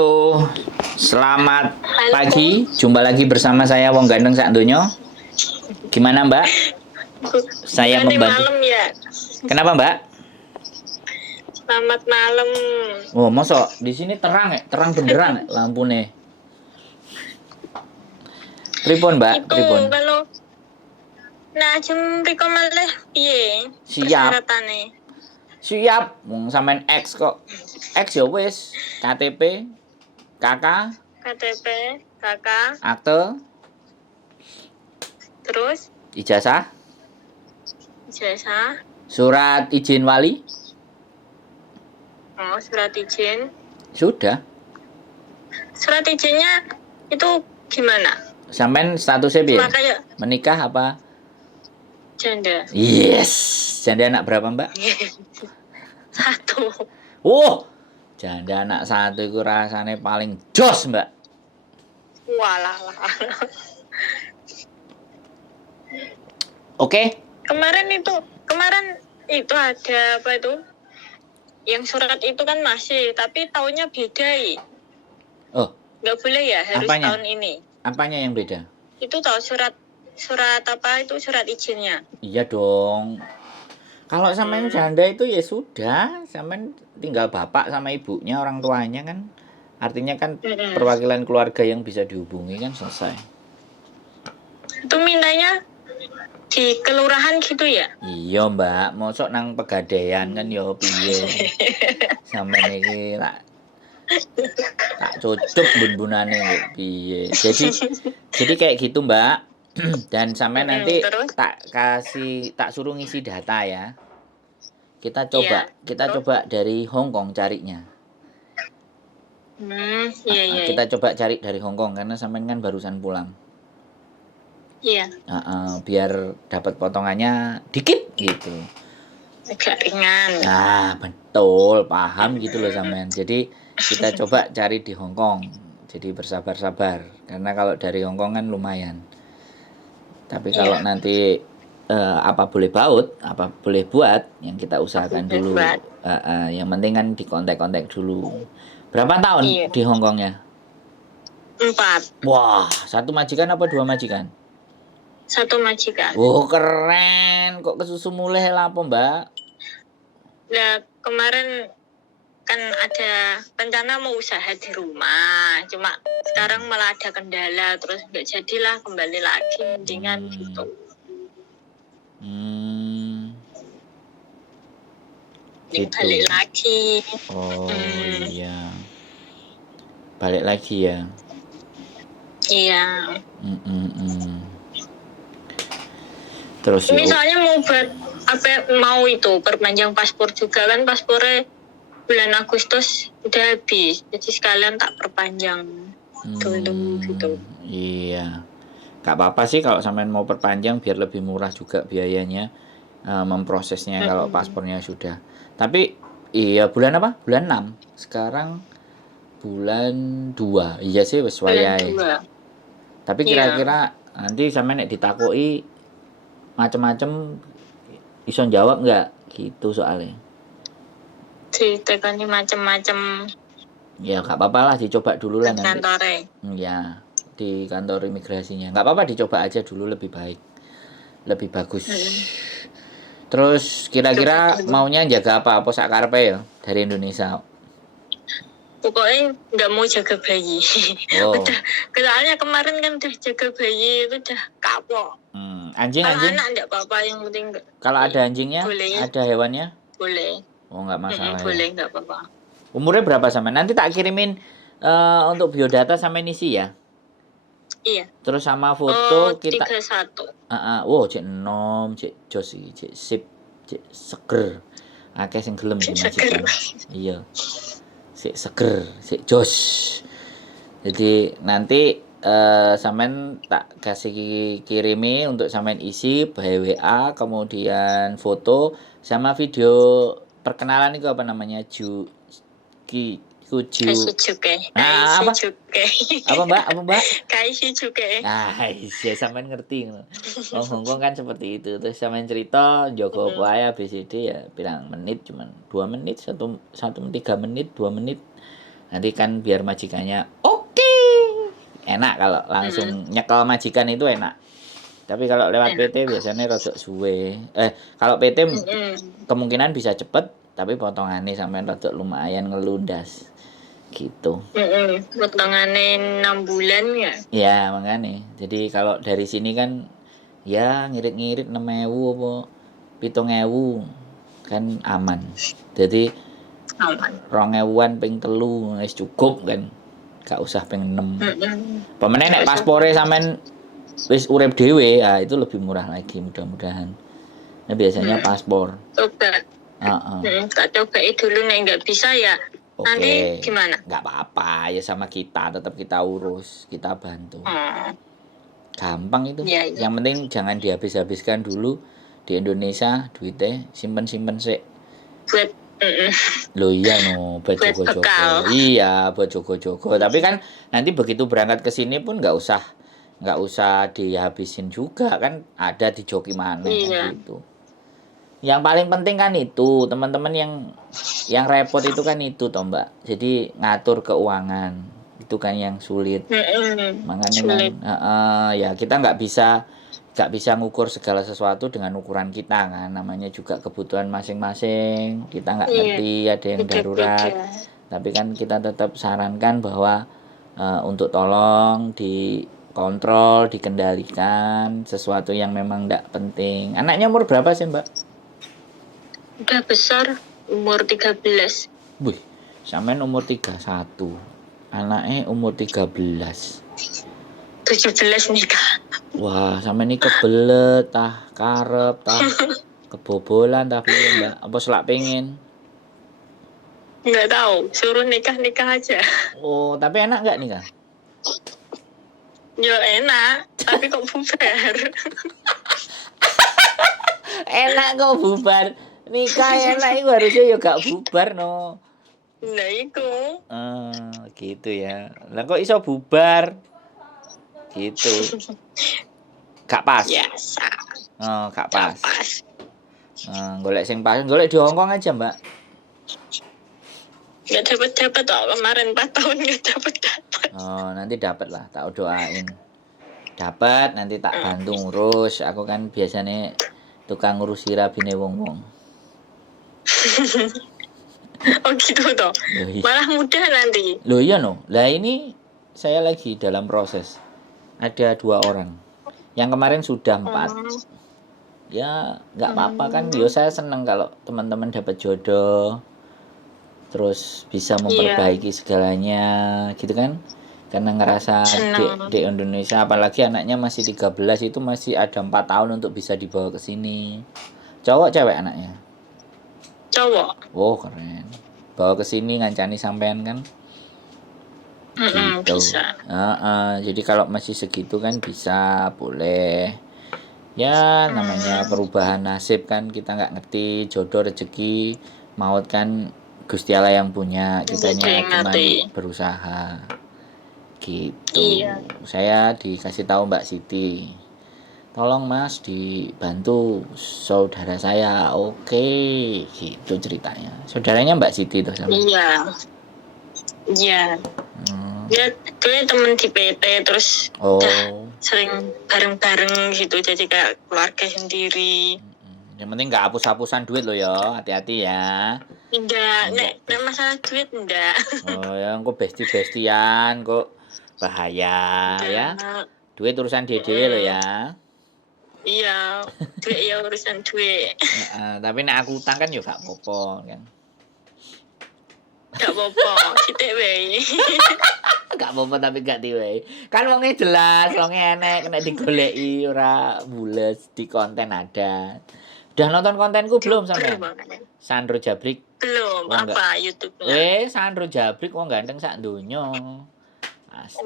Halo, selamat Halo. pagi. Jumpa lagi bersama saya Wong Gandeng sak donya. Gimana Mbak? Saya Bukannya membantu. malam ya. Kenapa Mbak? Selamat malam. Oh, mosok di sini terang ya, terang benderang ya lampune. Pripun Mbak? Itu Pripun? kalau jem riko malih piye Siap, persyaratannya? siap. Wong sampean X kok. X ya wis. KTP, KK, KTP, kakak, akte, terus ijazah, ijazah, surat izin wali. surat izin. Sudah. Surat izinnya itu gimana? Sampean statusnya piye? Cuma kayak Menikah apa? janda. Yes. Janda anak berapa Mbak? 1. Janda anak satu itu rasanya paling jos Mbak. Walah. Oke? Kemarin itu ada apa itu? Yang surat itu kan masih, tapi tahunnya beda ya. Oh, Nggak boleh ya, harus Apanya? tahun ini. apanya yang beda? Itu tahu surat apa itu surat izinnya. Iya dong. Kalau sampean janda itu ya sudah, sampean tinggal bapak sama ibunya, orang tuanya kan. Artinya kan perwakilan keluarga yang bisa dihubungi kan selesai. Itu mintanya di kelurahan gitu ya? Iya Mbak, mosok nang Pegadaian kan yo piye. Sampean iki tak cucuk bun-bunane kok piye. Jadi kayak gitu Mbak. Dan sampean nanti Terus? tak suruh ngisi data ya. Kita Iya, coba dari Hong Kong carinya. Iya. Kita coba cari dari Hong Kong karena sampean kan barusan pulang. Iya. Biar dapat potongannya dikit gitu. Agak ringan. Nah, betul, paham gitu loh sampean. Jadi kita coba cari di Hong Kong. Jadi bersabar-sabar karena kalau dari Hong Kong kan lumayan. Tapi kalau nanti apa boleh baut, apa boleh buat, yang kita usahakan dulu. Yang penting kan dikontak-kontak dulu. Berapa tahun di Hong Kongnya? 4. Wah, 1 majikan apa 2 majikan? 1 majikan. Oh, keren. Kok kesusu mulai lah apa, Mbak? Nah, kemarin kan ada rencana mau usaha di rumah, cuma sekarang malah ada kendala, terus nggak jadilah, kembali lagi mendingan gitu. Gitu. Balik lagi. Oh iya, balik lagi ya. Iya. Terus misalnya mau itu perpanjang paspor juga kan, paspornya bulan Agustus udah habis, jadi sekalian tak perpanjang dulu gitu. Iya, gak apa-apa sih kalau sampean mau perpanjang biar lebih murah juga biayanya memprosesnya kalau paspornya sudah. Tapi iya bulan apa? Bulan 6. Sekarang bulan 2. Iya sih wis wayahe. Tapi kira-kira nanti sampean nek ditakoki macem-macem iso jawab enggak gitu soalnya. Ditekani macem-macem. Ya gak apa-apa lah, dicoba dulu lah nanti. Kantore. Ya, di kantor imigrasinya. Gak apa-apa, dicoba aja dulu, lebih baik. Lebih bagus. Terus kira-kira maunya jaga apa? Apa sakarepe ya dari Indonesia? Pokoknya nggak mau jaga bayi. Udah, soalnya kemarin kan udah jaga bayi itu udah kapok. Anjing? Anak nggak apa-apa, yang penting. Kalau ada anjingnya, boleh. Ada hewannya? Boleh. Oh, nggak masalah. Boleh, nggak apa-apa. Umurnya berapa sampe? Nanti tak kirimin untuk biodata sampai isi ya. Iya. Terus sama foto kita. 31. Wow, cek enom, cek jos iki, cek sip, cek seger. Akeh sing gelem sing majikan. Iya. Cek seger, cek jos. Jadi nanti sampean tak kasih kirimi untuk sampean isi by WA, kemudian foto sama video perkenalan itu apa namanya? Apa? Apa Mbak? Kaishijuke. Iya sampean ngerti ngono. Wong Hongkong kan seperti itu. Terus sampean cerita Joko Playa ABCD ya bilang menit cuman 2 menit, 1 3 menit, 2 menit. Nanti kan biar majikannya oke. Enak kalau langsung nyekel majikan itu enak. Tapi kalau lewat Enak. PT biasanya rodok suwe. Kalau PT Mm-mm. kemungkinan bisa cepet, tapi potongannya sampai rodok lumayan ngelundas. Gitu. Potongannya 6 bulan ya. Ya, makanya. Jadi kalau dari sini kan ya ngirit-ngirit 6.000 apa 7.000 kan aman. Jadi Aman. 2.000-an ping 3 wis cukup kan. Gak usah ping 6. Pemene nek Gak usah. paspore sampean wis urip dhewe, itu lebih murah lagi mudah-mudahan. Nah, biasanya paspor. Coba. Tak cobain dulu nih, nggak bisa ya. Nanti Oke. gimana? Nggak apa-apa ya, sama kita tetap kita urus, kita bantu. Oh, Gampang itu. iya, iya. Yang penting jangan dihabis-habiskan dulu di Indonesia duitnya, simpen-simpen sik. Buat Loh iya no, buat buat jogo-jogo. bekal. Iya, buat jogo-jogo. Tapi kan nanti begitu berangkat ke sini pun nggak usah dihabisin juga kan, ada di joki mana kan Iya. gitu. Yang paling penting kan itu, teman-teman yang repot itu kan itu toh Mbak. Jadi ngatur keuangan itu kan yang sulit. Makanya Sulit. kan ya kita nggak bisa ngukur segala sesuatu dengan ukuran kita kan, namanya juga kebutuhan masing-masing, kita nggak Iya. ngerti, ada yang darurat, Beda-beda. tapi kan kita tetap sarankan bahwa untuk tolong dikontrol, dikendalikan sesuatu yang memang nggak penting. Anaknya umur berapa sih Mbak? Udah besar, umur 13. Wih, sampean umur 31, anaknya umur 13. 17 nikah. Wah, sampe ini kebelet tah, karep tah, kebobolan tah piye, Mbak? Apa selak pengen? Nggak tahu, suruh nikah aja. Oh, tapi enak nggak nikah? Ya enak, tapi kok bubar. Enak kok bubar. Nikah enak itu harusnya ya gak bubar no. Nah itu. Gitu ya. Lah kok iso bubar? Gitu. Gak pas. Biasa. Gak pas. Gak pas. Golek sing pas, golek di Hongkong aja, Mbak. Gak dapat kok, kemarin 4 tahun gak dapat. Nanti dapat lah, tak doain. Dapat, nanti tak bantu ngurus. Aku kan biasanya tukang ngurusi rabine wong-wong. Oh gitu toh. Malah mudah nanti. Loh iya no. Lah ini saya lagi dalam proses. Ada 2 orang. Yang kemarin sudah 4. Ya nggak apa-apa kan. Yo saya seneng kalau teman-teman dapat jodoh. Terus bisa memperbaiki segalanya gitu kan. Karena ngerasa di Indonesia, apalagi anaknya masih 13, itu masih ada 4 tahun untuk bisa dibawa ke sini. Cowok cewek anaknya? Cowok. Oh keren. Bawa ke sini ngancani sampean kan? Gitu. Bisa. Jadi kalau masih segitu kan bisa, boleh. Ya namanya perubahan nasib kan, kita nggak ngerti, jodoh rezeki maut kan Gusti Allah yang punya, kitanya cuma berusaha. Gitu. Iya. Saya dikasih tahu Mbak Siti, tolong Mas dibantu saudara saya. Oke, gitu ceritanya. Saudaranya Mbak Siti tuh sama. Iya. Dia temen di PT, terus sering bareng-bareng gitu, jadi kayak keluarga sendiri. Yang penting nggak hapus-hapusan duit lo ya, hati-hati ya. Enggak, nek masalah duit enggak. Ya kok besti-bestian kok bahaya ya. Duit urusan dede lo ya. Iya, duit ya urusan duit. Tapi nek aku utang kan juga gak apa-apa kan. Gak apa-apa, sithik wae. Gak apa-apa tapi gak diwehi. Kan wonge jelas, wonge enek, kena digoleki ora bules, di konten ada. Udah nonton kontenku belum sampe? Sandro Jabrik. Belum, apa YouTube-nya? Sandro Jabrik wong ganteng sak donya. Pasti.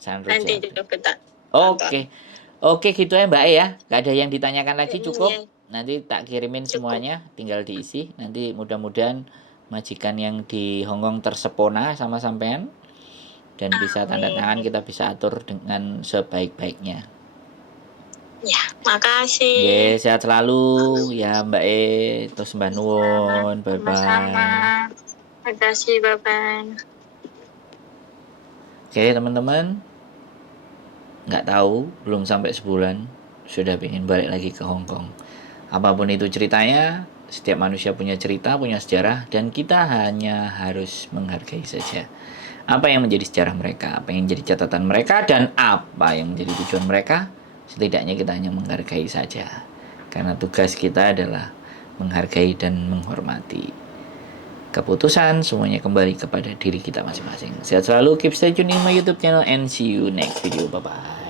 Sandro Jabrik. Oke gitu ya Mbak ya. Gak ada yang ditanyakan lagi, cukup. Nanti tak kirimin semuanya, tinggal diisi. Nanti mudah-mudahan majikan yang di Hongkong tersepona sama sampean. Dan bisa tanda tangan, kita bisa atur dengan sebaik-baiknya. Ya, makasih. Sehat selalu ya Mbak Terus Mbak Nuwun. Bye-bye. Makasih Bapak. Oke teman-teman, nggak tahu, belum sampai sebulan sudah ingin balik lagi ke Hong Kong. Apapun itu ceritanya, setiap manusia punya cerita, punya sejarah, dan kita hanya harus menghargai saja apa yang menjadi sejarah mereka, apa yang menjadi catatan mereka, dan apa yang menjadi tujuan mereka. Setidaknya kita hanya menghargai saja, karena tugas kita adalah menghargai dan menghormati. Keputusan semuanya kembali kepada diri kita masing-masing. Sehat selalu, keep stay tune in my YouTube channel, and see you next video. Bye bye.